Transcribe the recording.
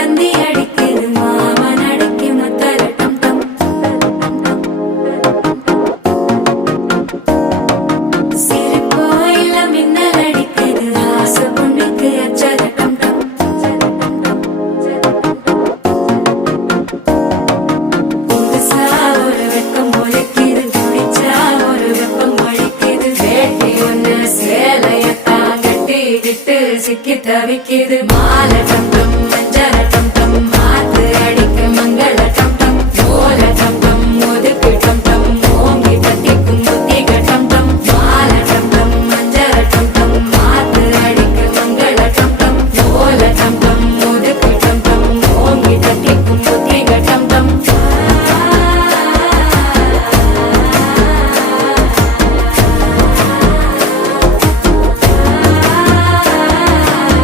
தந்தி அடிக்குது மாமன் அடிக்கு மத்தர டம் டம். சிரிப்போ இல்ல மின்னல் அடிக்குது ஆச பொண்ணுக்கு அச்சர டம் டம். புதுசா ஒரு வெக்கம் முளைக்குது குடிச்சா ஒரு வெப்பம் ஒழிக்குது வேட்டி ஒண்ணு சேலையத்தான் கட்டிக்கிட்டு சிக்கி தவிக்குது மாலை டம் டம்.